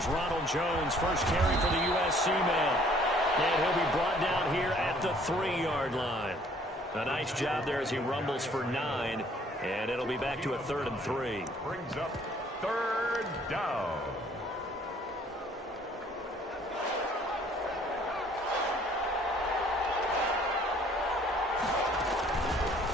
Here's Ronald Jones, first carry for the USC man. And he'll be brought down here at the 3-yard line. A nice job there as he rumbles for 9. And it'll be back to a 3rd and 3. Brings up 3rd down.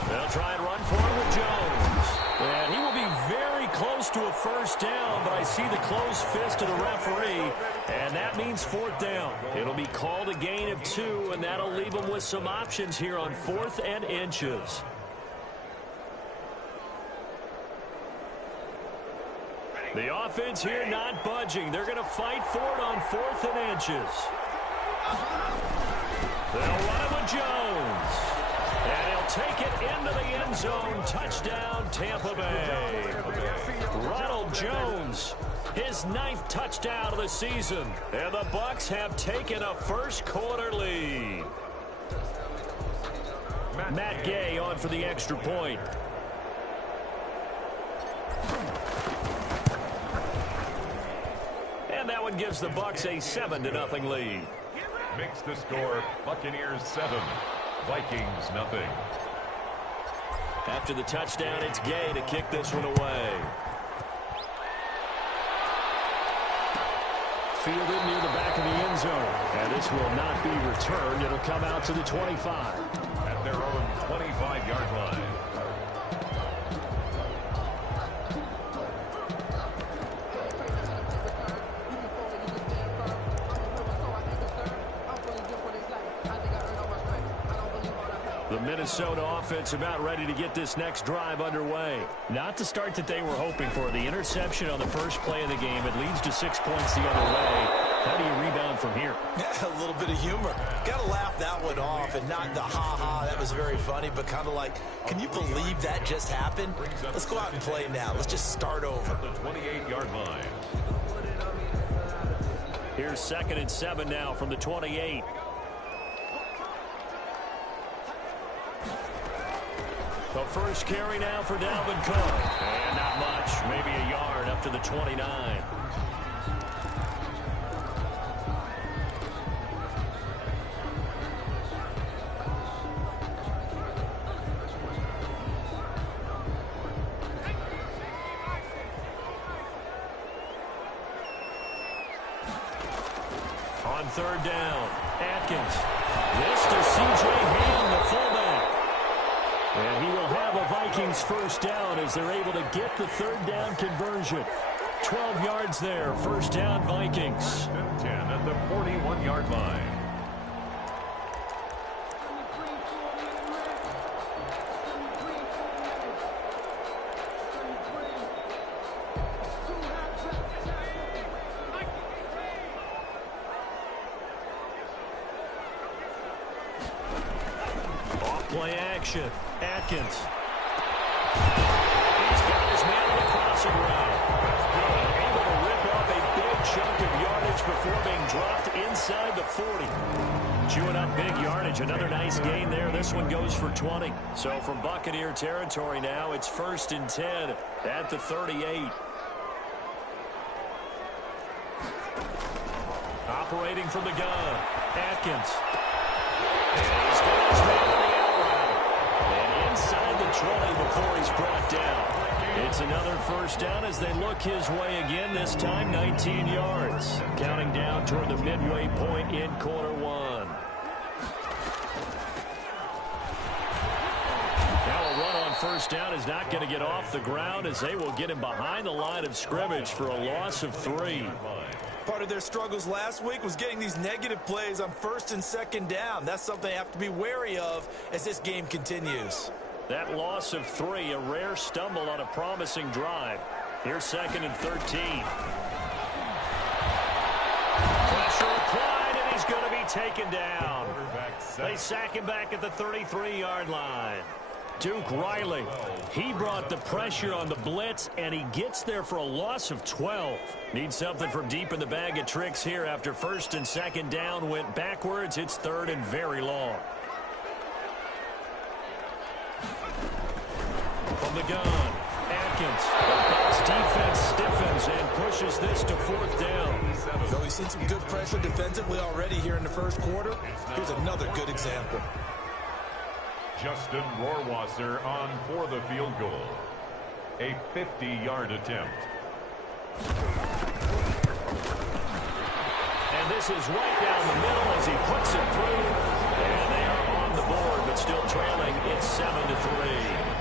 They'll try and run for it with Jones. And he will be very close to a first down, but I see the closed fist of the referee, and that means 4th down. It'll be called a gain of 2, and that'll leave them with some options here on 4th and inches. The offense here not budging. They're going to fight for it on 4th and inches. They'll run it with Jones. And he'll take it into the end zone. Touchdown, Tampa Bay. Ronald Jones, his 9th touchdown of the season. And the Bucs have taken a first-quarter lead. Matt Gay on for the extra point. And that one gives the Bucs a 7-0 lead. Makes the score Buccaneers 7. Vikings nothing. After the touchdown, it's Gay to kick this one away. Fielded near the back of the end zone. And this will not be returned. It'll come out to the 25. At their own 25-yard line. The Minnesota offense about ready to get this next drive underway. Not the start that they were hoping for. The interception on the first play of the game. It leads to 6 points the other way. How do you rebound from here? Yeah, a little bit of humor. Got to laugh that one off and not the ha-ha. That was very funny, but kind of like, can you believe that just happened? Let's go out and play now. Let's just start over. The 28-yard line. Here's 2nd and 7 now from the 28. The first carry now for Dalvin Cook. And not much. Maybe a yard up to the 29. On 3rd down, Atkins. This to C.J. Ham, the fullback. And he will have a Vikings first down as they're able to get the 3rd down conversion. 12 yards there, first down Vikings. 10 at the 41-yard line. Play action. Atkins. He's got his man on the crossing route. Able to rip off a big chunk of yardage before being dropped inside the 40. Chewing up big yardage. Another nice gain there. This one goes for 20. So from Buccaneer territory now, it's 1st and 10 at the 38. Operating from the gun. Atkins. And he's got his man on the inside the 20 before he's brought down. It's another first down as they look his way again, this time 19 yards. Counting down toward the midway point in quarter 1. Now a run on first down is not going to get off the ground as they will get him behind the line of scrimmage for a loss of 3. Part of their struggles last week was getting these negative plays on 1st and 2nd down. That's something they have to be wary of as this game continues. That loss of 3, a rare stumble on a promising drive. Here's 2nd and 13. Pressure applied, and he's going to be taken down. They sack him back at the 33-yard line. Duke Riley, he brought the pressure on the blitz, and he gets there for a loss of 12. Needs something from deep in the bag of tricks here after 1st and 2nd down went backwards. It's 3rd and very long. From the gun, Atkins. The Bucs defense stiffens and pushes this to 4th down. So we've seen some good pressure defensively already here in the first quarter. Here's another good example. Justin Rohrwasser on for the field goal. A 50-yard attempt. And this is right down the middle as he puts it through. And they are on the board, but still trailing. It's 7-3.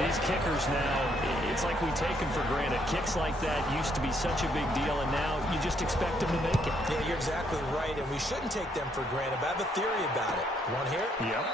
These kickers now, it's like we take them for granted. Kicks like that used to be such a big deal, and now you just expect them to make it. Yeah, you're exactly right, and we shouldn't take them for granted. But I have a theory about it. You want to hear it? Yep.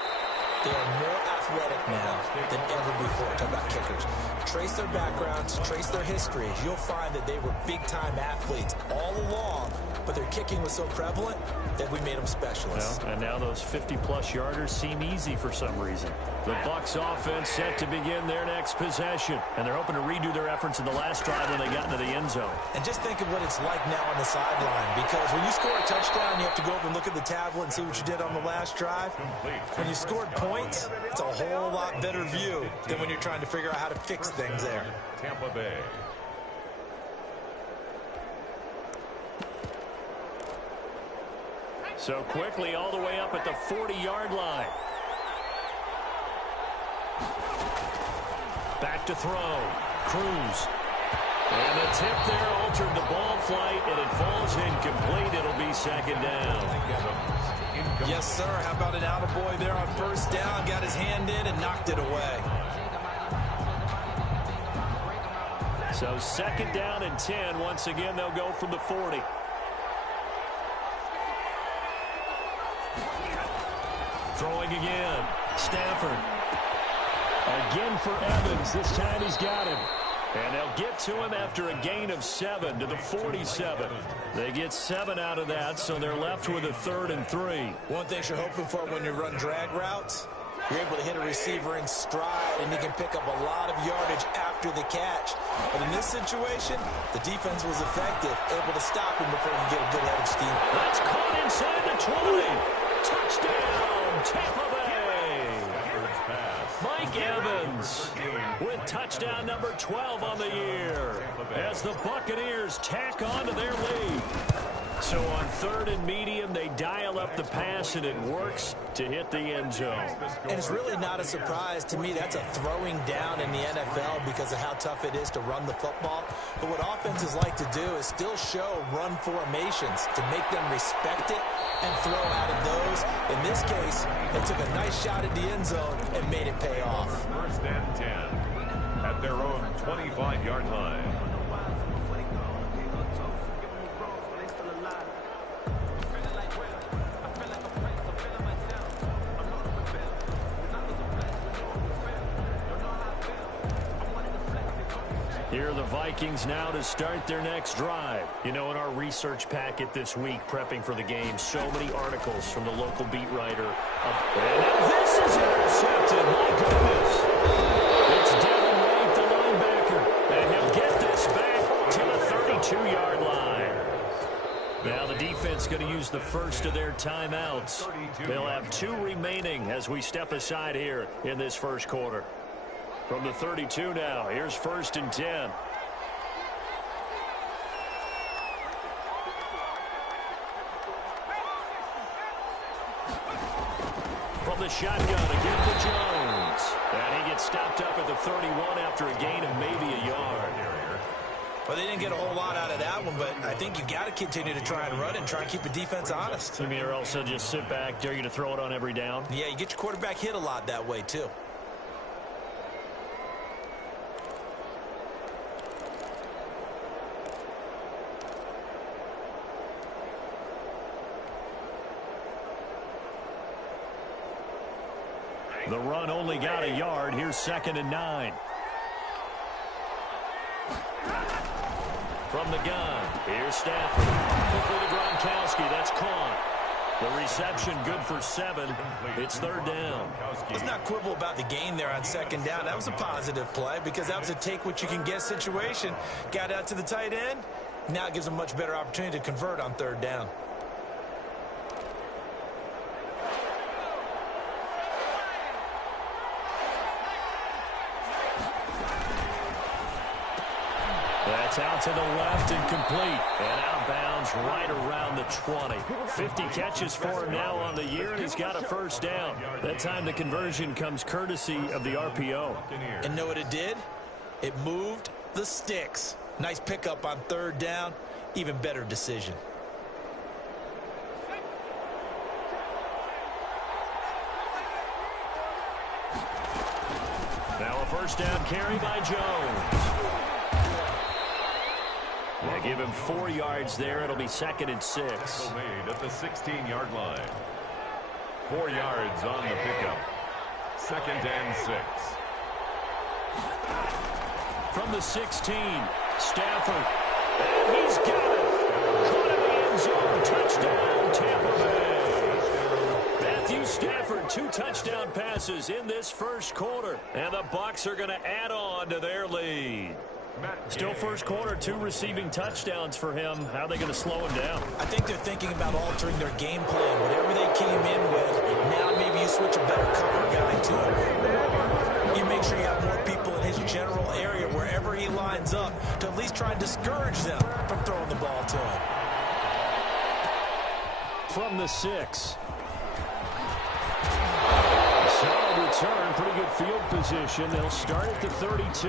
They are more athletic now than ever before. Talk about kickers. Trace their backgrounds, trace their histories. You'll find that they were big-time athletes all along, but their kicking was so prevalent that we made them specialists. Well, and now those 50-plus yarders seem easy for some reason. The Bucs offense set to begin their next possession, and they're hoping to redo their efforts in the last drive when they got into the end zone. And just think of what it's like now on the sideline, because when you score a touchdown, you have to go over and look at the tablet and see what you did on the last drive. When you scored points, it's a whole lot better view than when you're trying to figure out how to fix things there. Tampa Bay. So quickly all the way up at the 40-yard line. Back to throw. Cruz. And the tip there altered the ball flight, and it falls incomplete. It'll be 2nd down. Yes, sir. How about an attaboy there on 1st down? Got his hand in and knocked it away. So 2nd down and 10. Once again, they'll go from the 40. Throwing again. Stafford. Again for Evans. This time he's got him. And they'll get to him after a gain of 7 to the 47. They get 7 out of that, so they're left with a 3rd and 3. One thing you're hoping for when you run drag routes, you're able to hit a receiver in stride, and he can pick up a lot of yardage after the catch. But in this situation, the defense was effective, able to stop him before he could get a good head of steam. That's caught inside the 20. Touchdown, Tampa Bay. Mike Evans with touchdown number 12 on the year as the Buccaneers tack on to their lead. So on 3rd and medium, they dial up the pass, and it works to hit the end zone. And it's really not a surprise to me. That's a throwing down in the NFL because of how tough it is to run the football. But what offenses like to do is still show run formations to make them respect it and throw out of those. In this case, they took a nice shot at the end zone and made it pay off. 1st and 10 at their own 25-yard line. Here are the Vikings now to start their next drive. You know, in our research packet this week, prepping for the game, so many articles from the local beat writer. And now this is intercepted. My goodness. It's Devin White, the linebacker. And he'll get this back to the 32-yard line. Now the defense going to use the first of their timeouts. They'll have 2 remaining as we step aside here in this first quarter. From the 32 now, here's 1st and 10. From the shotgun, again to Jones. And he gets stopped up at the 31 after a gain of maybe a yard. Well, they didn't get a whole lot out of that one, but I think you've got to continue to try and run it and try and keep the defense honest. You mean, or else they'll just sit back, dare you to throw it on every down? Yeah, you get your quarterback hit a lot that way, too. The run only got a yard. Here's 2nd and 9. From the gun, here's Stafford. Quickly to Gronkowski. That's caught. The reception good for 7. It's 3rd down. Let's not quibble about the gain there on 2nd down. That was a positive play because that was a take-what-you-can-get situation. Got out to the tight end. Now it gives them a much better opportunity to convert on 3rd down. That's out to the left and complete. And outbounds right around the 20. 50 catches for him now on the year, and he's got a first down. That time the conversion comes courtesy of the RPO. And know what it did? It moved the sticks. Nice pickup on third down. Even better decision. Now a first down carry by Jones. They give him 4 yards there. It'll be 2nd and 6. Made at the 16-yard line. 4 yards on the pickup. 2nd and 6. From the 16, Stafford. And he's got it. Caught in the end zone. Touchdown, Tampa Bay. Matthew Stafford, 2 touchdown passes in this first quarter. And the Bucs are going to add on to their lead. Still first quarter, 2 receiving touchdowns for him. How are they going to slow him down? I think they're thinking about altering their game plan. Whatever they came in with, now maybe you switch a better cover guy to him. You make sure you have more people in his general area wherever he lines up to at least try and discourage them from throwing the ball to him. From the 6. Solid return, pretty good field position. They'll start at the 32.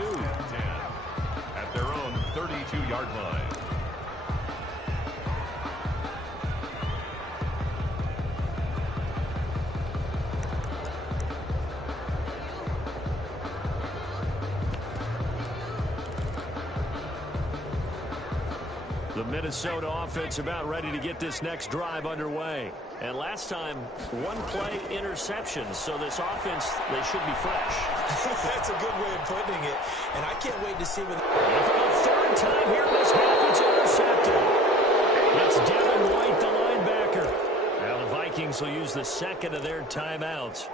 At their own 32-yard line. The Minnesota offense about ready to get this next drive underway. And last time, 1-play interception. So this offense, they should be fresh. That's a good way of putting it. And I can't wait to see what... And for the 3rd time here in this half, it's intercepted. It's Devin White, the linebacker. Now the Vikings will use the 2nd of their timeouts.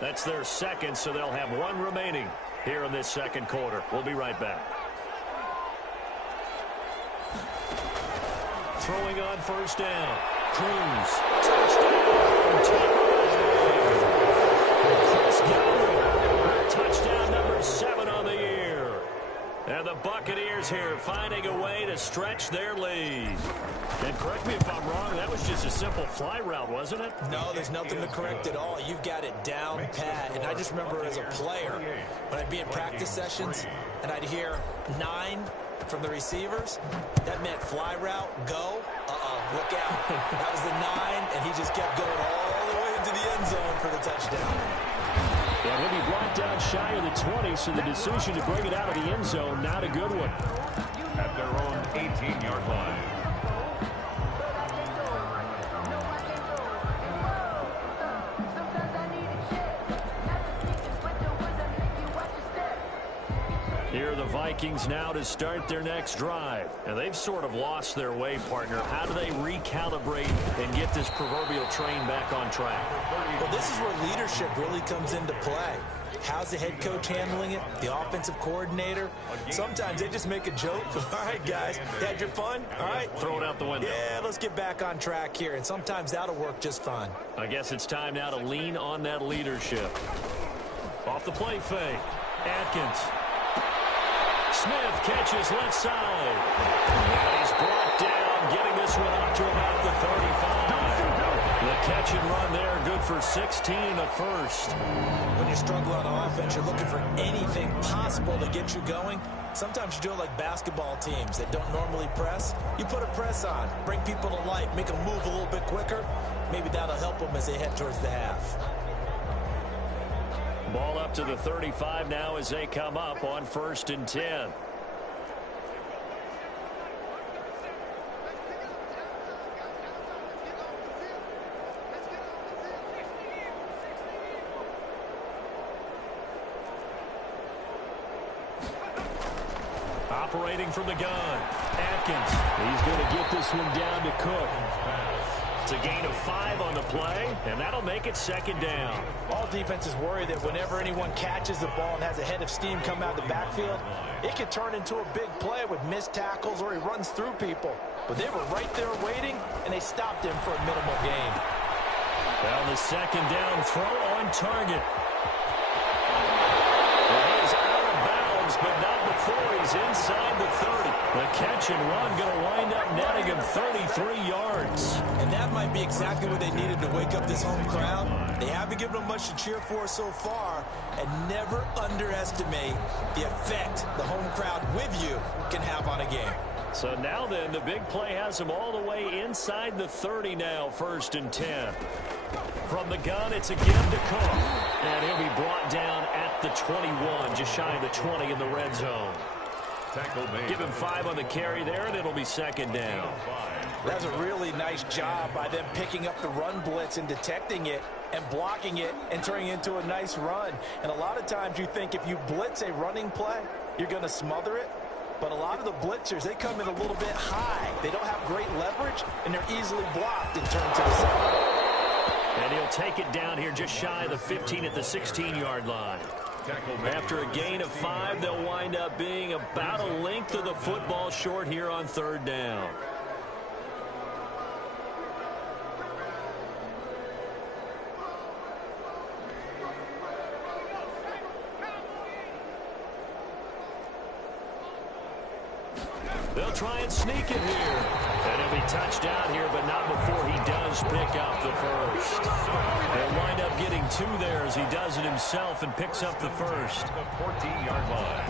That's their 2nd, so they'll have 1 remaining here in this 2nd quarter. We'll be right back. Throwing on first down. Cruz. Touchdown. Chris Godwin. Touchdown number 7 on the year. And the Buccaneers here finding a way to stretch their lead. And correct me if I'm wrong, that was just a simple fly route, wasn't it? No, there's nothing to correct at all. You've got it down pat. And I just remember as a player, when I'd be in practice sessions, and I'd hear 9 from the receivers, that meant fly route, go, look out. That was the 9, and he just kept going all the way into the end zone for the touchdown. And he'll be brought down shy of the 20, so the decision to bring it out of the end zone, not a good one. At their own 18-yard line. Here are the Vikings now to start their next drive. And they've sort of lost their way, partner. How do they recalibrate and get this proverbial train back on track? Well, this is where leadership really comes into play. How's the head coach handling it? The offensive coordinator? Sometimes they just make a joke. All right, guys, you had your fun? All right. Throw it out the window. Yeah, let's get back on track here. And sometimes that'll work just fine. I guess it's time now to lean on that leadership. Off the play fake. Atkins. Smith catches left side. And he's brought down, getting this one up to about the 35. The catch and run there, good for 16 in the first. When you struggle on offense, you're looking for anything possible to get you going. Sometimes you do it like basketball teams that don't normally press. You put a press on, bring people to life, make them move a little bit quicker. Maybe that'll help them as they head towards the half. Ball up to the 35 now as they come up on 1st and 10. Operating from the gun. Atkins. He's going to get this one down to Cook. It's a gain of 5 on the play, and that'll make it 2nd down. All defenses worry that whenever anyone catches the ball and has a head of steam come out of the backfield, it could turn into a big play with missed tackles or he runs through people. But they were right there waiting, and they stopped him for a minimal gain. Well, the 2nd down throw on target. Well, he's out of bounds, but not before he's he's inside the 30. The catch and run going to wind up netting him 33 yards. And that might be exactly what they needed to wake up this home crowd. They haven't given them much to cheer for so far, and never underestimate the effect the home crowd with you can have on a game. So now then, the big play has him all the way inside the 30 now, 1st and 10. From the gun, it's again to Cook. And he'll be brought down at the 21, just shy of the 20 in the red zone. Give him 5 on the carry there, and it'll be 2nd down. That's a really nice job by them picking up the run blitz and detecting it and blocking it and turning it into a nice run. And a lot of times you think if you blitz a running play, you're going to smother it. But a lot of the blitzers, they come in a little bit high. They don't have great leverage, and they're easily blocked and turned to the side. And he'll take it down here just shy of the 15 at the 16-yard line. After a gain of 5, they'll wind up being about a length of the football short here on 3rd down. They'll try and sneak it here. And he'll be touched out here, but not before he does pick up the first. They'll wind up getting 2 there as he does it himself and picks up the first. The 14-yard line.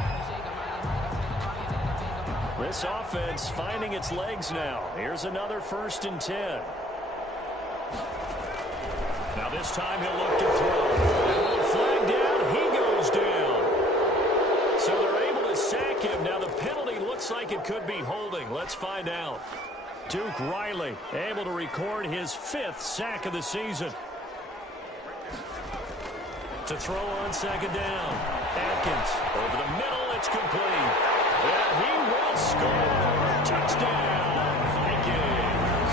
This offense finding its legs now. Here's another 1st and 10. Now this time he'll look to throw. And flag down. He goes down. So they're able to sack him. Now the penalty looks like it could be holding. Let's find out. Duke Riley able to record his 5th sack of the season. To throw on 2nd down. Atkins over the middle. It's complete. And he will score. Touchdown, Vikings.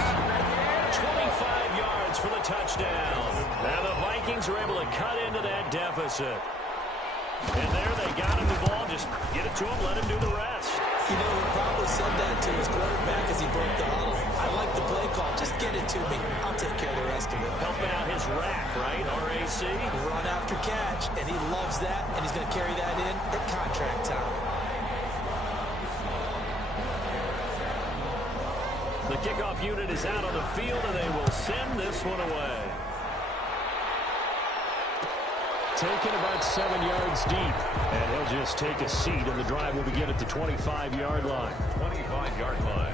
25 yards for the touchdown. Now the Vikings are able to cut into that deficit. And there they got him the ball. Just get it to him, let him do the rest. You know, he probably said that to his quarterback as he broke the huddle. I like the play call. Just get it to me. I'll take care of the rest of it. Helping out his rack, right? RAC. Run after catch, and he loves that, and he's going to carry that in at contract time. The kickoff unit is out on the field, and they will send this one away. Taken about 7 yards deep, and he'll just take a seat, and the drive will begin at the 25-yard line. 25-yard line.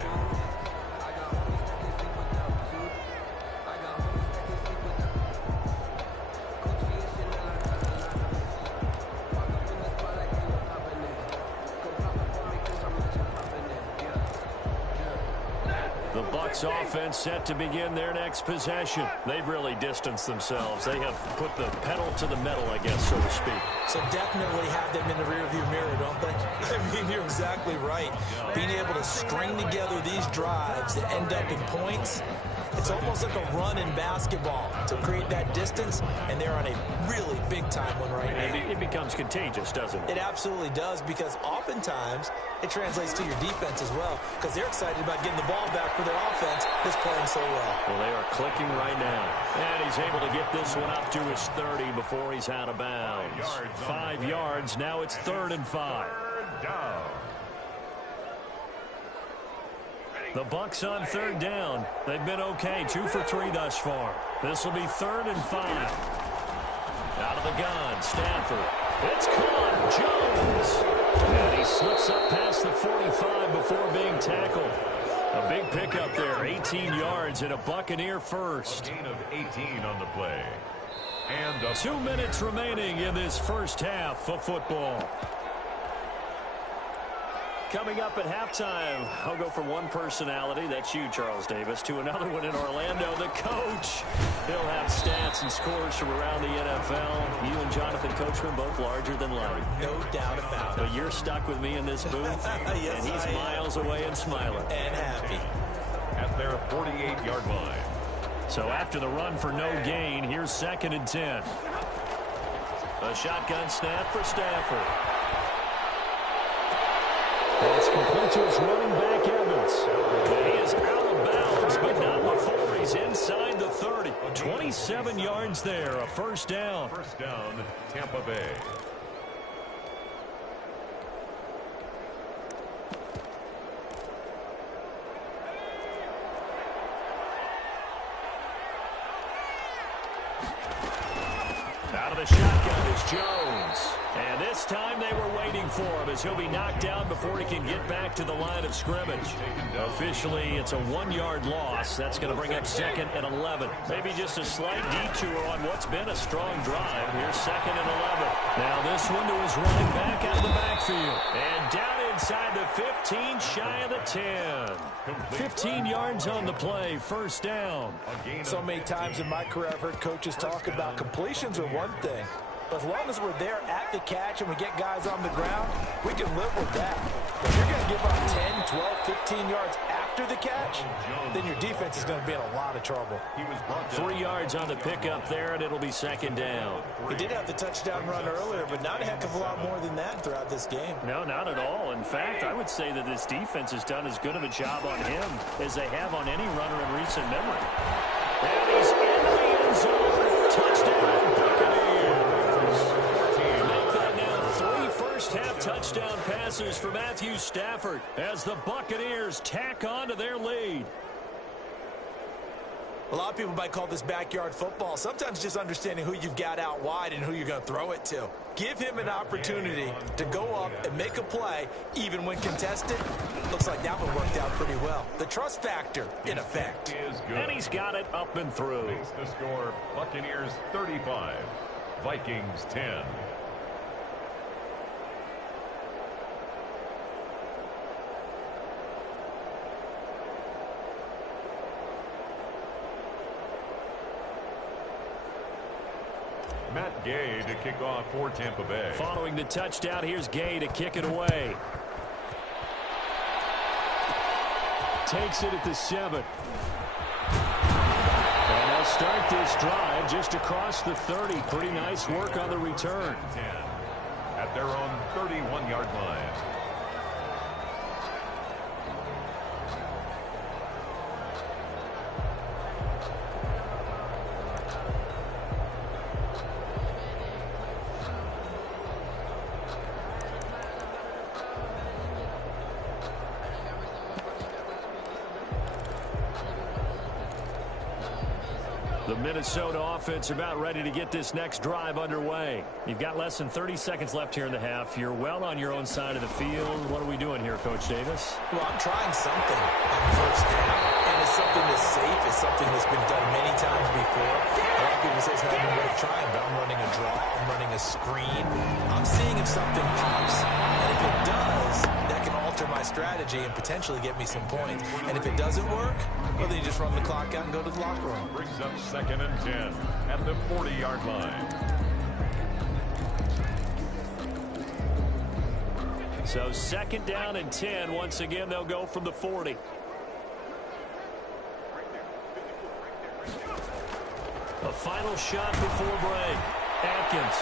The Bucs offense set to begin their next possession. They've really distanced themselves. They have put the pedal to the metal, I guess, so to speak. So definitely have them in the rearview mirror, don't they? I mean, you're exactly right. Being able to string together these drives that end up in points, it's almost like a run in basketball to create that distance, and they're on a really big-time one right now. It becomes contagious, doesn't it? It absolutely does, because oftentimes it translates to your defense as well, because they're excited about getting the ball back for their offense that's playing so well. Well, they are clicking right now. And he's able to get this one up to his 30 before he's out of bounds. 5 yards. Now it's 3rd and 5. Third down. The Bucs on 3rd down. They've been okay. 2 for 3 thus far. This will be 3rd and 5. Out of the gun, Stafford. It's caught. Jones. And he slips up past the 45 before being tackled. A big pickup there. 18 yards and a Buccaneer first. A gain of 18 on the play. And 2 minutes remaining in this first half of football. Coming up at halftime, I'll go from one personality, that's you, Charles Davis, to another one in Orlando, the coach. He'll have stats and scores from around the NFL. You and Jonathan Coachman, both larger than life. No doubt about it. But you're stuck with me in this booth, yes, and he's miles away and smiling. And happy. at their 48-yard line. So after the run for no gain, here's 2nd and 10. A shotgun snap for Stafford. It's complete to his running back, Evans. And he is out of bounds, but not before he's inside the 30. 27 yards there, a first down. First down, Tampa Bay. the shotgun is Jones. And this time they were waiting for him as he'll be knocked down before he can get back to the line of scrimmage. Officially, it's a 1-yard loss. That's going to bring up 2nd and 11. Maybe just a slight detour on what's been a strong drive. Here's 2nd and 11. Now this one to his running back out of the backfield. And down inside the 15, shy of the 10. 15 yards on the play, first down. So many times in my career I've heard coaches talk about completions are one thing. But as long as we're there at the catch and we get guys on the ground, we can live with that. But if you're going to give up 10, 12, 15 yards after the catch, then your defense is going to be in a lot of trouble. 3 yards on the pickup there, and it'll be 2nd down. He did have the touchdown run earlier, but not a heck of a lot more than that throughout this game. No, not at all. In fact, I would say that this defense has done as good of a job on him as they have on any runner in recent memory. And he's in the end zone. Touchdown, Buccaneers. Make that now 3 first-half touchdown passes for Matthew Stafford as the Buccaneers tack on to their lead. A lot of people might call this backyard football. Sometimes just understanding who you've got out wide and who you're going to throw it to. Give him an opportunity to go up and make a play, even when contested. Looks like that one worked out pretty well. The trust factor, in effect. And he's got it up and through. Makes the score, Buccaneers 35, Vikings 10. Matt Gay to kick off for Tampa Bay. Following the touchdown, here's Gay to kick it away. Takes it at the 7. And they'll start this drive just across the 30. Pretty nice work on the return. 10 at their own 31-yard line. The Minnesota offense about ready to get this next drive underway. You've got less than 30 seconds left here in the half. You're well on your own side of the field. What are we doing here, Coach Davis? Well, I'm trying something on first down. And it's something that's safe. It's something that's been done many times before. A lot of people say it's not even worth trying, but I'm running a draw. I'm running a screen. I'm seeing if something pops. And if it does, that can alter my strategy and potentially get me some points. And if it doesn't work, well, then you just run the clock out and go to the locker room. Brings up 2nd and 10 at the 40-yard line. So 2nd down and 10. Once again, they'll go from the 40. A final shot before break. Atkins.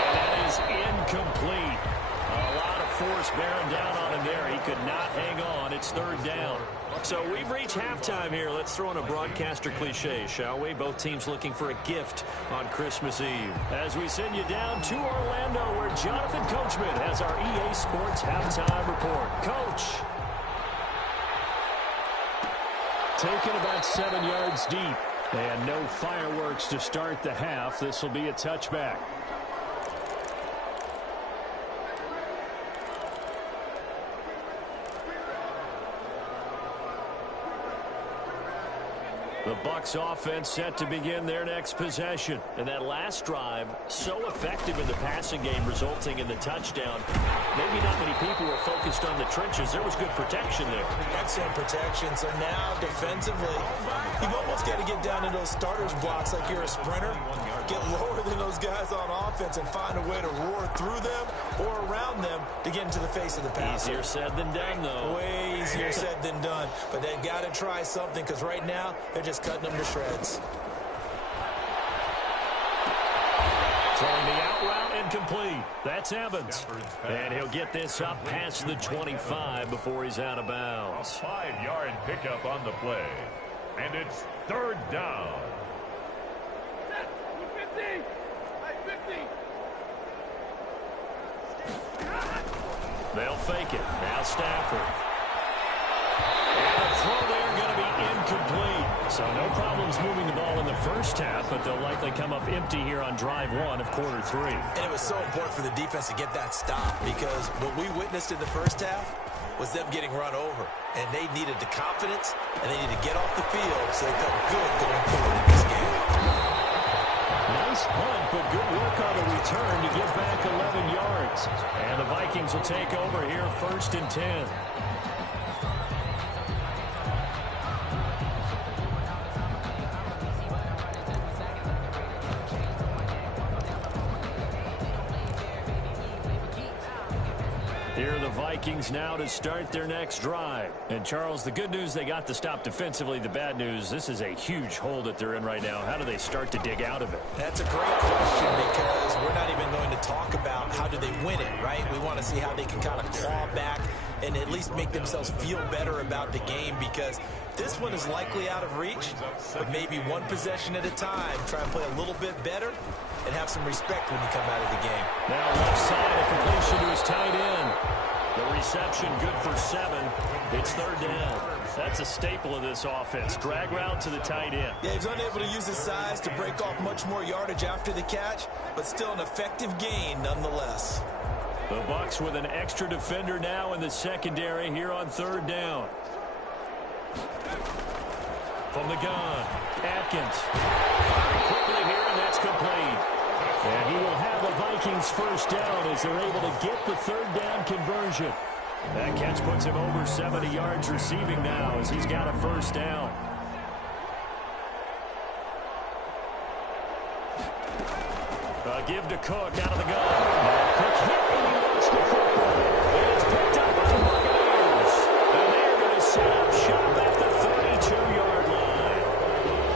And that is incomplete. A lot of force bearing down on him there. He could not hang on. It's 3rd down. So we've reached halftime here. Let's throw in a broadcaster cliche, shall we? Both teams looking for a gift on Christmas Eve. As we send you down to Orlando, where Jonathan Coachman has our EA Sports halftime report. Coach. Taken about 7 yards deep. And no fireworks to start the half. This will be a touchback. The Bucs offense set to begin their next possession. And that last drive, so effective in the passing game, resulting in the touchdown. Maybe not many people were focused on the trenches. There was good protection there. Excellent protection. So now, defensively, you've almost got to get down in those starters blocks like you're a sprinter. Get lower than those guys on offense and find a way to roar through them or around them to get into the face of the passer. Easier said than done, though. Way easier said than done. But they've got to try something because right now, they're just cutting them to shreds. Throwing the out route incomplete. That's Evans. And he'll get this up past the 25 before he's out of bounds. A 5-yard pickup on the play. And it's 3rd down. They'll fake it. Now Stafford. And the throw there going to be incomplete. So no problems moving the ball in the first half, but they'll likely come up empty here on drive one of quarter three. And it was so important for the defense to get that stop because what we witnessed in the first half was them getting run over. And they needed the confidence, and they needed to get off the field so they felt good going forward in this game. Nice punt, but good work on the return to get back 11 yards. And the Vikings will take over here 1st and 10. Here are the Vikings now to start their next drive. And, Charles, the good news, they got the stop defensively. The bad news, this is a huge hole that they're in right now. How do they start to dig out of it? That's a great question because we're not even going to talk about how do they win it, right? We want to see how they can kind of claw back and at least make themselves feel better about the game because this one is likely out of reach, but maybe one possession at a time. Try and play a little bit better and have some respect when you come out of the game. Now left side, a completion to his tight end. The reception good for 7. It's 3rd down. That's a staple of this offense. Drag route to the tight end. Yeah, he's unable to use his size to break off much more yardage after the catch, but still an effective gain nonetheless. The Bucs with an extra defender now in the secondary here on 3rd down. From the gun, Atkins. Quickly here, and that's complete. And he will have the Vikings 1st down as they're able to get the 3rd down conversion. That catch puts him over 70 yards receiving now as he's got a 1st down. Give to Cook out of the gun. Now Cook hit and he wants the football. And it's picked up by the Buccaneers. And they're going to set up shop at the 32-yard line.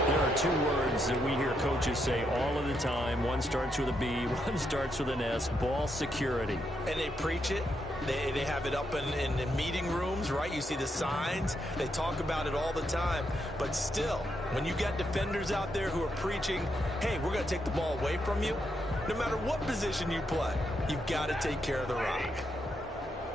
There are 2 words that we hear coaches say all of the time. One starts with a B, one starts with an S. Ball security. And they preach it. They have it up in meeting rooms, right? You see the signs. They talk about it all the time. But still, when you got defenders out there who are preaching, hey, we're going to take the ball away from you, no matter what position you play, you've got to take care of the rock.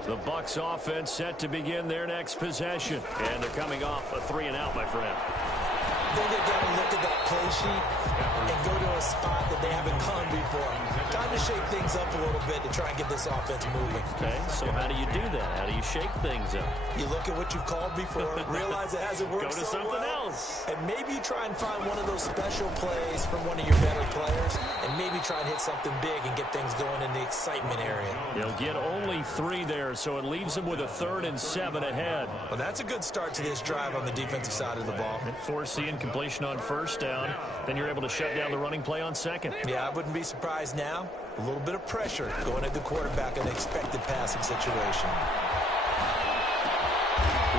The Bucs offense set to begin their next possession. And they're coming off a 3-and-out, my friend. I think they've got to look at that play sheet and go to a spot that they haven't gone before. Time to shake things up a little bit to try and get this offense moving. Okay, so how do you do that? How do you shake things up? You look at what you've called before, realize it hasn't worked Go to so something well, else. and maybe you try and find one of those special plays from one of your better players, and maybe try and hit something big and get things going in the excitement area. He'll get only 3 there, so it leaves him with a 3rd and 7 ahead. Well, that's a good start to this drive on the defensive side of the ball. Forcing completion on 1st down, then you're able to shut down the running play on 2nd. Yeah, I wouldn't be surprised now. A little bit of pressure going at the quarterback in an expected passing situation.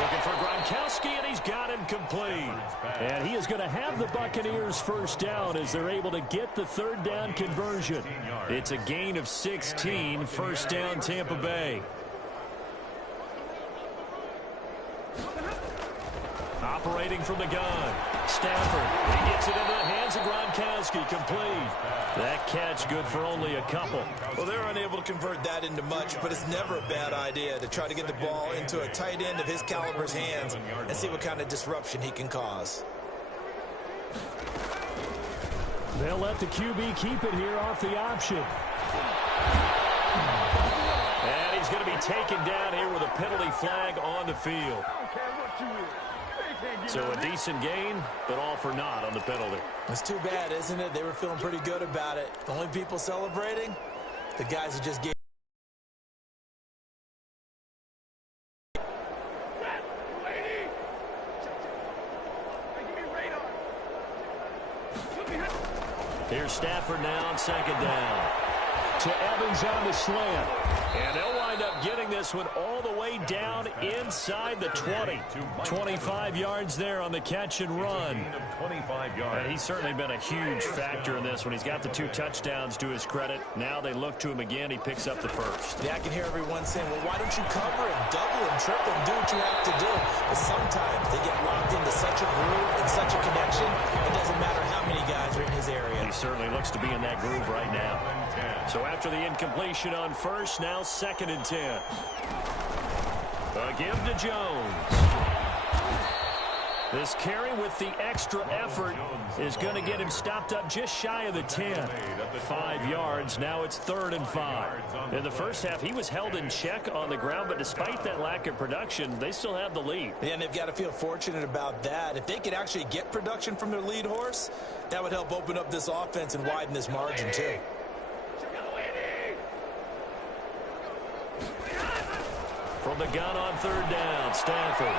Looking for Gronkowski, and he's got him complete. And he is going to have the Buccaneers 1st down as they're able to get the 3rd down conversion. It's a gain of 16, 1st down Tampa Bay. Operating from the gun. Stafford. He gets it into the hands of Gronkowski. Complete. That catch good for only a couple. Well, they're unable to convert that into much, but it's never a bad idea to try to get the ball into a tight end of his caliber's hands and see what kind of disruption he can cause. They'll let the QB keep it here off the option. And he's going to be taken down here with a penalty flag on the field. So a decent gain, but all for naught on the penalty. It's too bad, isn't it? They were feeling pretty good about it. The only people celebrating, the guys who just gave. Here's Stafford now on 2nd down. To Evans on the slant. And they'll wind up getting this one all the way down inside the 20. 25 yards there on the catch and run. And he's certainly been a huge factor in this when he's got the 2 touchdowns to his credit. Now they look to him again. He picks up the 1st. Yeah, I can hear everyone saying, well, why don't you cover him, double him, triple him, do what you have to do. But sometimes they get locked into such a groove and such a connection, it doesn't matter how many guys are in his area. He certainly looks to be in that groove right now. So after the incompletion on 1st, now 2nd and 10. A give to Jones. This carry with the extra effort is going to get him stopped up just shy of the 10. 5 yards. Now it's 3rd and 5. In the first half, he was held in check on the ground, but despite that lack of production, they still have the lead. And they've got to feel fortunate about that. If they could actually get production from their lead horse, that would help open up this offense and widen this margin too. From the gun on 3rd down, Stanford.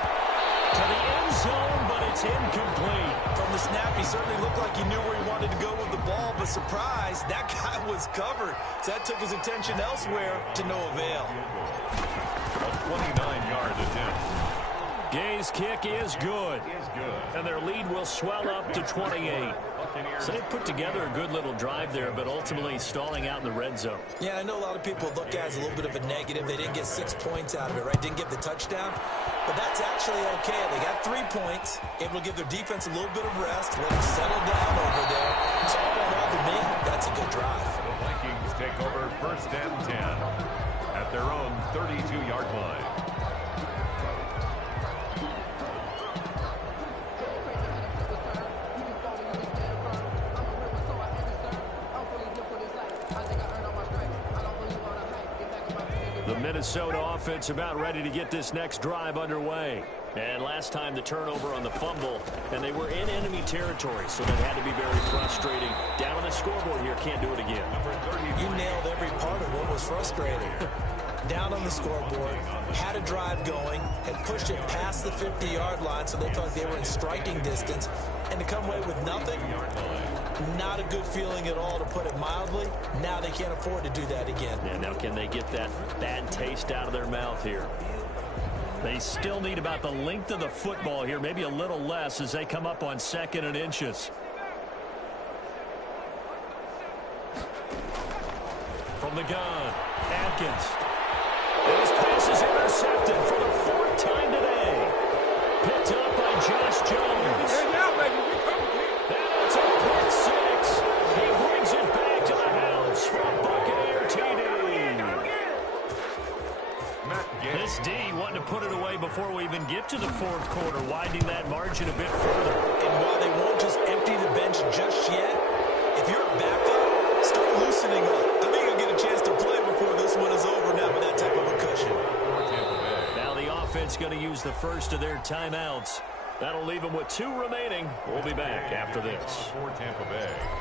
To the end zone, but it's incomplete. From the snap, he certainly looked like he knew where he wanted to go with the ball, but surprise, that guy was covered. So that took his attention elsewhere to no avail. A 29-yard attempt. Gay's kick is good. And their lead will swell up to 28. So they put together a good little drive there, but ultimately stalling out in the red zone. Yeah, I know a lot of people look at it as a little bit of a negative. They didn't get 6 points out of it, right? Didn't get the touchdown. But that's actually okay. They got 3 points, able to give their defense a little bit of rest, let them settle down over there. So all in all, to me, that's a good drive. The Vikings take over 1st and 10 at their own 32-yard line. The Minnesota offense about ready to get this next drive underway. And last time the turnover on the fumble, and they were in enemy territory, so that had to be very frustrating. Down on the scoreboard here, can't do it again. You nailed every part of what was frustrating. Down on the scoreboard, had a drive going, had pushed it past the 50-yard line, so they thought they were in striking distance, and to come away with nothing, not a good feeling at all, to put it mildly. Now they can't afford to do that again. Yeah, now can they get that bad taste out of their mouth here? They still need about the length of the football here, maybe a little less as they come up on 2nd and inches. From the gun, Atkins. And his pass is intercepted for the 4th time today. Picked up by Josh Jones. And it's a pick 6. He brings it back to the house for a Buccaneer TD. This D wanting to put it away before we even get to the 4th quarter, widening that margin a bit further. And while they won't just empty the bench just yet, if you're a backup, start loosening up. I think you'll get a chance to play before this one is over now with that type of a cushion. Now the offense going to use the first of their timeouts. That'll leave them with 2 remaining. We'll be back after this.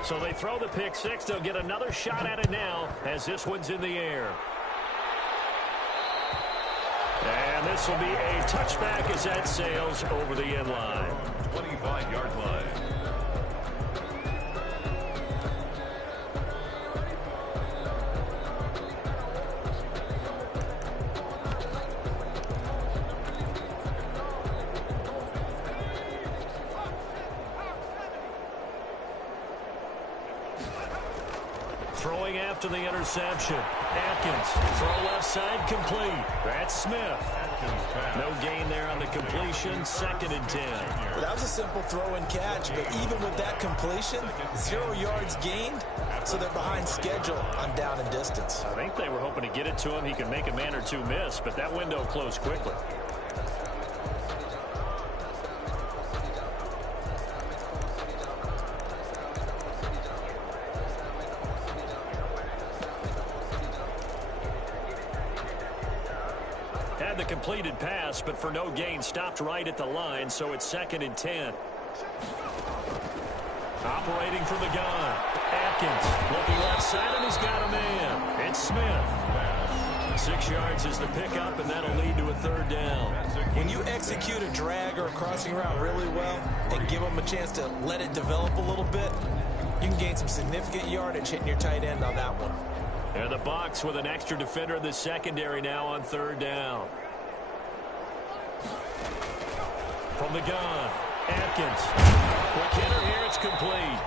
So they throw the pick 6. They'll get another shot at it now as this one's in the air. And this will be a touchback as that sails over the end line. 25-yard line. Throwing after the interception. Atkins, throw left side, complete. That's Smith. No gain there on the completion, 2nd and 10. Well, that was a simple throw and catch, but even with that completion, 0 yards gained, so they're behind schedule on down and distance. I think they were hoping to get it to him. He could make a man or 2 miss, but that window closed quickly. Had the completed pass, but for no gain, stopped right at the line, so it's 2nd and 10. Operating from the gun. Atkins looking left side, and he's got a man. It's Smith. 6 yards is the pickup, and that'll lead to a 3rd down. When you execute a drag or a crossing route really well and give them a chance to let it develop a little bit, you can gain some significant yardage hitting your tight end on that one. And the box with an extra defender in the secondary now on 3rd down. From the gun, Atkins. Quick hitter here, it's complete.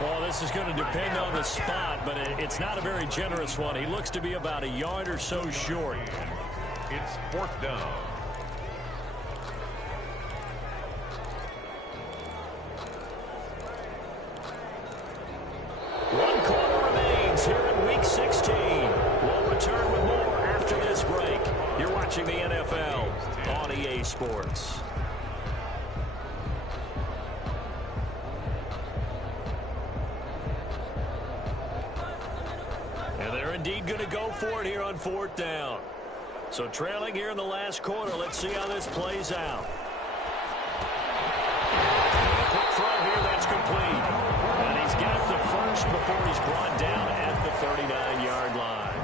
Well, this is going to depend on the spot, but it's not a very generous one. He looks to be about a yard or so short. It's 4th down. One quarter remains here in Week 16. We'll return with more after this break. You're watching the NFL on EA Sports. lead going to go for it here on 4th down? So trailing here in the last quarter. Let's see how this plays out. Quick throw here, that's complete. And he's got the first before he's brought down at the 39-yard line.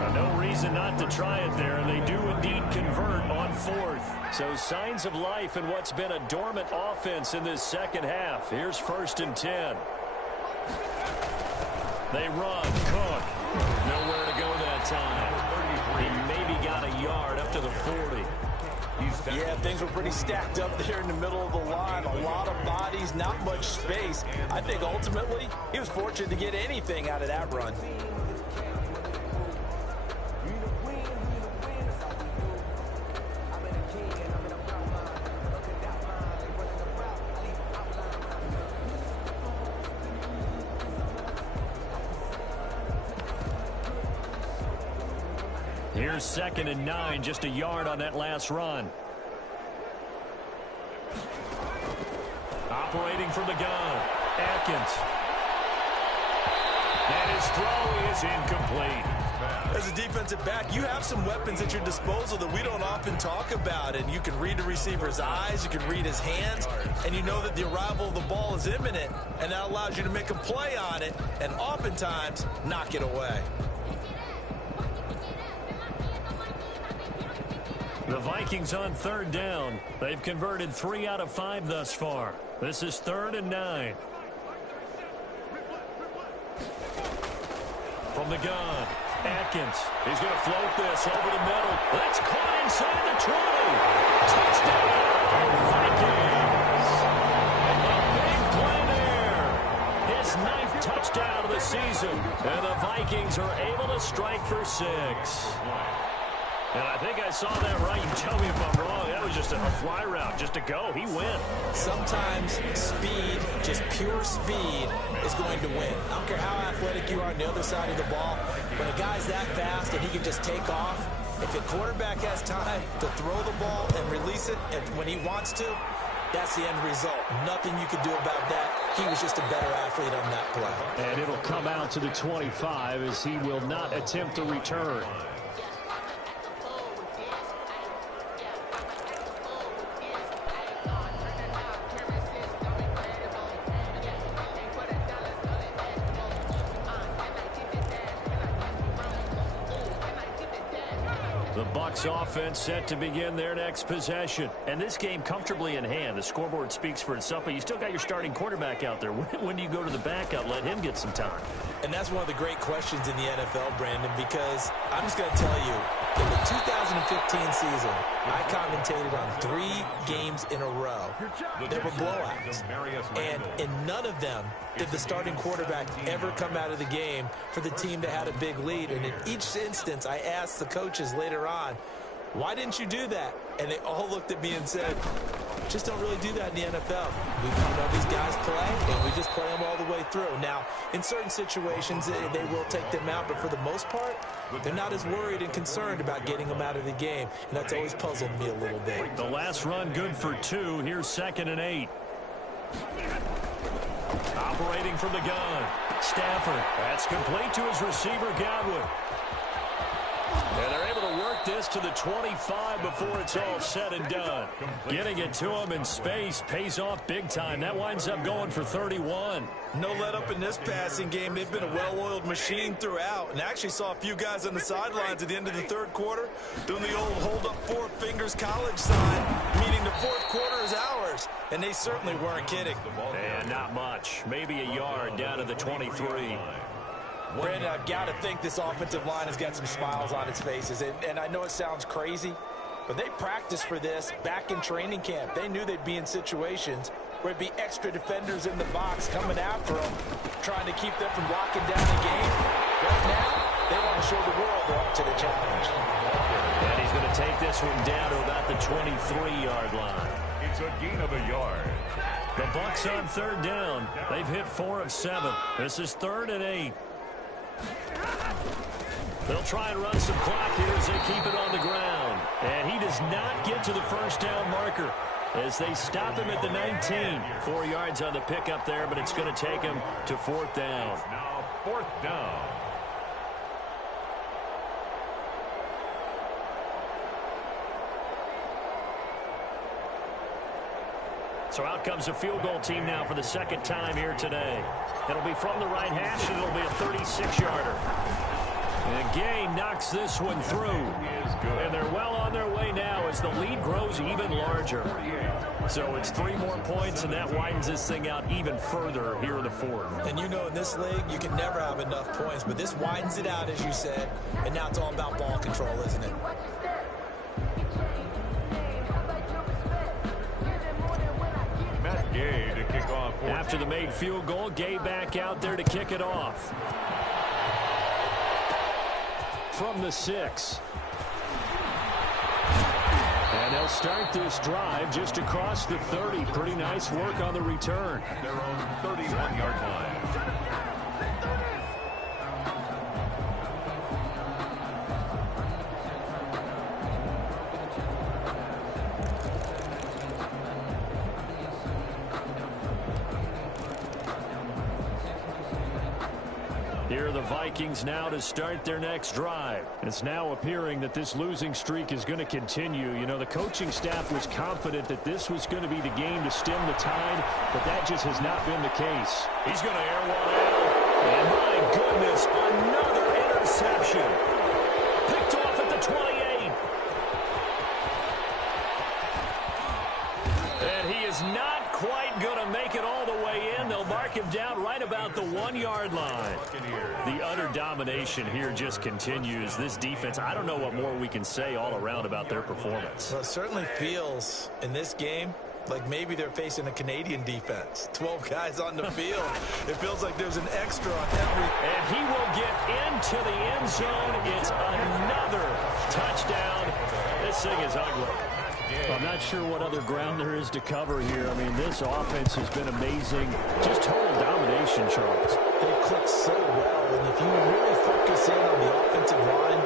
Now, no reason not to try it there, and they do indeed convert on 4th. So signs of life in what's been a dormant offense in this second half. Here's 1st and 10. They run. Cook. Nowhere to go that time. He maybe got a yard up to the 40. Yeah, things were pretty stacked up there in the middle of the line. A lot of bodies, not much space. I think ultimately he was fortunate to get anything out of that run. Here's 2nd and 9, just a yard on that last run. Operating from the gun, Atkins. And his throw is incomplete. As a defensive back, you have some weapons at your disposal that we don't often talk about. And you can read the receiver's eyes, you can read his hands, and you know that the arrival of the ball is imminent. And that allows you to make a play on it and oftentimes knock it away. The Vikings on 3rd down. They've converted 3 out of 5 thus far. This is 3rd and 9. From the gun, Atkins. He's going to float this over the middle. That's caught inside the 20. Touchdown, Vikings. A big play there. His 9th touchdown of the season. And the Vikings are able to strike for 6. And I think I saw that right. You tell me if I'm wrong. That was just a fly route, just to go. He went. Sometimes speed, just pure speed, is going to win. I don't care how athletic you are on the other side of the ball. When a guy's that fast and he can just take off, if the quarterback has time to throw the ball and release it when he wants to, that's the end result. Nothing you could do about that. He was just a better athlete on that play. And it'll come out to the 25 as he will not attempt to return. The Bucs offense set to begin their next possession. And this game comfortably in hand. The scoreboard speaks for itself, but you still got your starting quarterback out there. When do you go to the backup, let him get some time? And that's one of the great questions in the NFL, Brandon, because I'm just going to tell you, in the 2015 season, I commentated on 3 games in a row. There were blowouts. And in none of them did the starting quarterback ever come out of the game for the team that had a big lead. And in each instance, I asked the coaches later on, why didn't you do that? And they all looked at me and said, just don't really do that in the NFL. These guys play, and we just play them all the way through. Now, in certain situations, they will take them out, but for the most part, they're not as worried and concerned about getting them out of the game, and that's always puzzled me a little bit. The last run good for 2. Here's 2nd and 8. Operating from the gun, Stafford. That's complete to his receiver, Godwin. And they're able to work this to the 25 before it's all said and done. Getting it to him in space pays off big time. That winds up going for 31. No let up in this passing game. They've been a well-oiled machine throughout. And I actually saw a few guys on the sidelines at the end of the 3rd quarter doing the old hold up 4 fingers college sign, meaning the 4th quarter is ours. And they certainly weren't kidding. And not much. Maybe a yard down to the 23. Brandon, I've got to think this offensive line has got some smiles on its faces. And I know it sounds crazy, but they practiced for this back in training camp. They knew they'd be in situations where it'd be extra defenders in the box coming after them, trying to keep them from locking down the game. Right now, they want to show the world they're up to the challenge. And he's going to take this one down to about the 23-yard line. It's a gain of a yard. The Bucs on 3rd down. They've hit 4 of 7. This is 3rd and 8. They'll try and run some clock here as they keep it on the ground. And he does not get to the first down marker as they stop him at the 19. 4 yards on the pickup there, but it's going to take him to 4th down. Now 4th down. So out comes the field goal team now for the second time here today. It'll be from the right hash, and it'll be a 36-yarder. And Gay knocks this one through. And they're well on their way now as the lead grows even larger. So it's 3 more points, and that widens this thing out even further here in the fourth. And you know, in this league, you can never have enough points, but this widens it out, as you said, and now it's all about ball control, isn't it? Gay to kick off. After the made field goal, Gay back out there to kick it off. From the 6. And they'll start this drive just across the 30. Pretty nice work on the return. At their own 31-yard line. Here are the Vikings now to start their next drive. It's now appearing that this losing streak is going to continue. You know, the coaching staff was confident that this was going to be the game to stem the tide, but that just has not been the case. He's going to air one out. And my goodness, another interception. Picked off at the 28. And he is not quite going to make it all the way in. They'll mark him down right about the 1-yard line. The utter domination here just continues. This defense, I don't know what more we can say all around about their performance. Well, it certainly feels in this game like maybe they're facing a Canadian defense. 12 guys on the field. It feels like there's an extra on every. And he will get into the end zone. It's another touchdown. This thing is ugly. I'm not sure what other ground there is to cover here. I mean, this offense has been amazing. Just total domination, Charles. They click so well, and if you really focus in on the offensive line,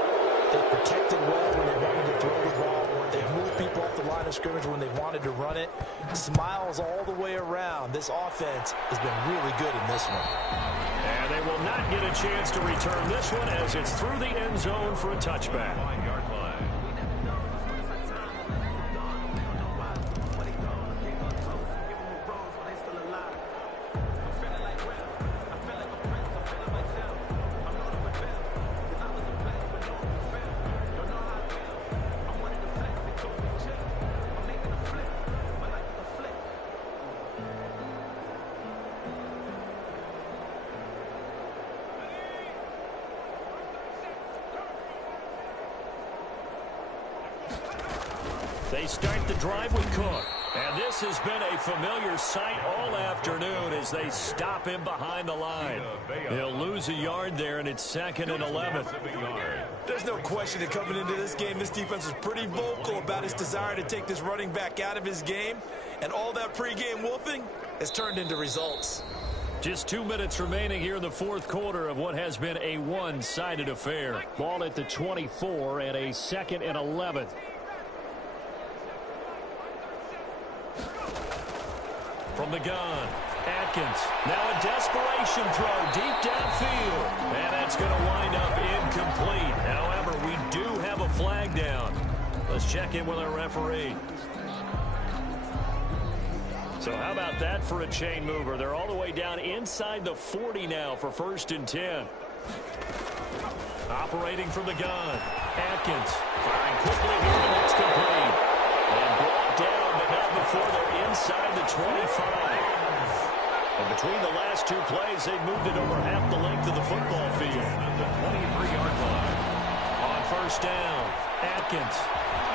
they protected well when they wanted to throw the ball. They moved people off the line of scrimmage when they wanted to run it. Smiles all the way around. This offense has been really good in this one. And they will not get a chance to return this one as it's through the end zone for a touchback. 1-yard line. They start the drive with Cook. And this has been a familiar sight all afternoon as they stop him behind the line. He'll lose a yard there, and it's 2nd and 11. There's no question that coming into this game, this defense is pretty vocal about its desire to take this running back out of his game. And all that pregame wolfing has turned into results. Just 2 minutes remaining here in the fourth quarter of what has been a one-sided affair. Ball at the 24 and a 2nd and 11. From the gun, Atkins. Now a desperation throw deep downfield. And that's going to wind up incomplete. However, we do have a flag down. Let's check in with our referee. So how about that for a chain mover? They're all the way down inside the 40 now for 1st and 10. Operating from the gun, Atkins. Firing quickly here, and that's complete. And brought down, but not before they're inside the 25. And between the last 2 plays, they've moved it over half the length of the football field. The 23-yard line. On 1st down, Atkins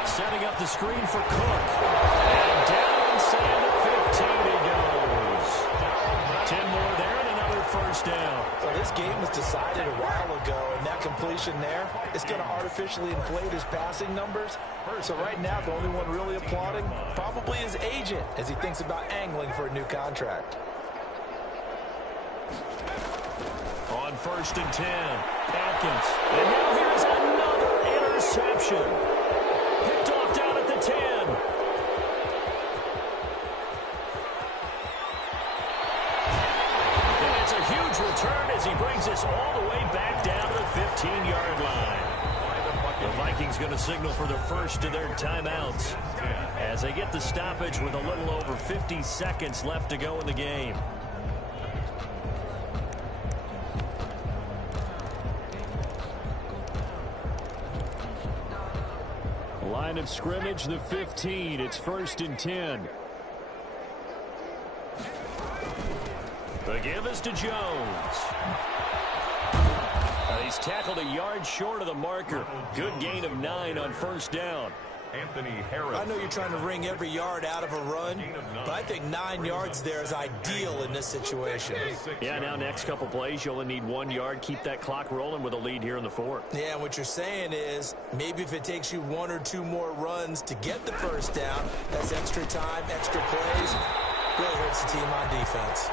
setting up the screen for Cook. And down inside the 15 he goes. 10 more there and another 1st down. So this game was decided a while ago, and that completion there is going to artificially inflate his passing numbers. So right now, the only one really applauding probably his agent as he thinks about angling for a new contract. On 1st and 10, Atkins. And now here's another interception. Picked off down at the 10. And it's a huge return as he brings us all the way back down to the 15-yard line. The Vikings Vikings going to signal for their first of their timeouts as they get the stoppage with a little over 50 seconds left to go in the game. Line of scrimmage, the 15. It's 1st and 10. The give is to Jones. He's tackled a yard short of the marker. Good gain of 9 on 1st down. Anthony Harris. I know you're trying to wring every yard out of a run, but I think 9 yards there is ideal in this situation. Yeah, now next couple plays, you only need 1 yard. Keep that clock rolling with a lead here in the 4th. Yeah, and what you're saying is maybe if it takes you 1 or 2 more runs to get the 1st down, that's extra time, extra plays. Really hurts the team on defense.